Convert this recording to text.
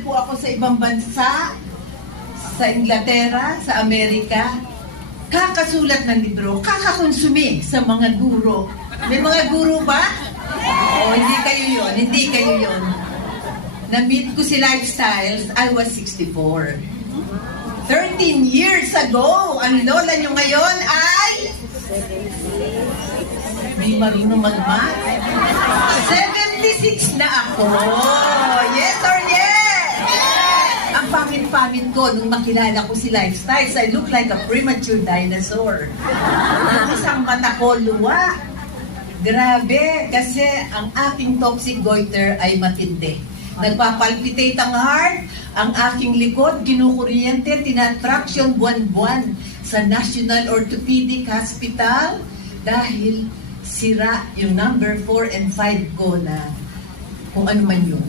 nag-aaral po ako sa ibang bansa, sa Inglaterra, sa Amerika. Kakasulat ng libro, kakakonsumi sa mga guro. May mga guro ba? O, hindi kayo yon, hindi kayo yon. Na-meet ko si Lifestyles, I was 64. 13 years ago, ang lola nyo ngayon ay... May marunong mag-math. 76 na ako. Yes or yes? Ang pangit-pangit ko nung makilala ko si Lifestyles, I look like a premature dinosaur. Ang isang mata ko luwa. Grabe, kasi ang aking toxic goiter ay matindi. Nagpapalpitate ang heart, ang aking likod, kinukuryente, tinatraction buwan-buwan sa National Orthopedic Hospital dahil sira yung number 4 and 5 ko na kung ano man yun.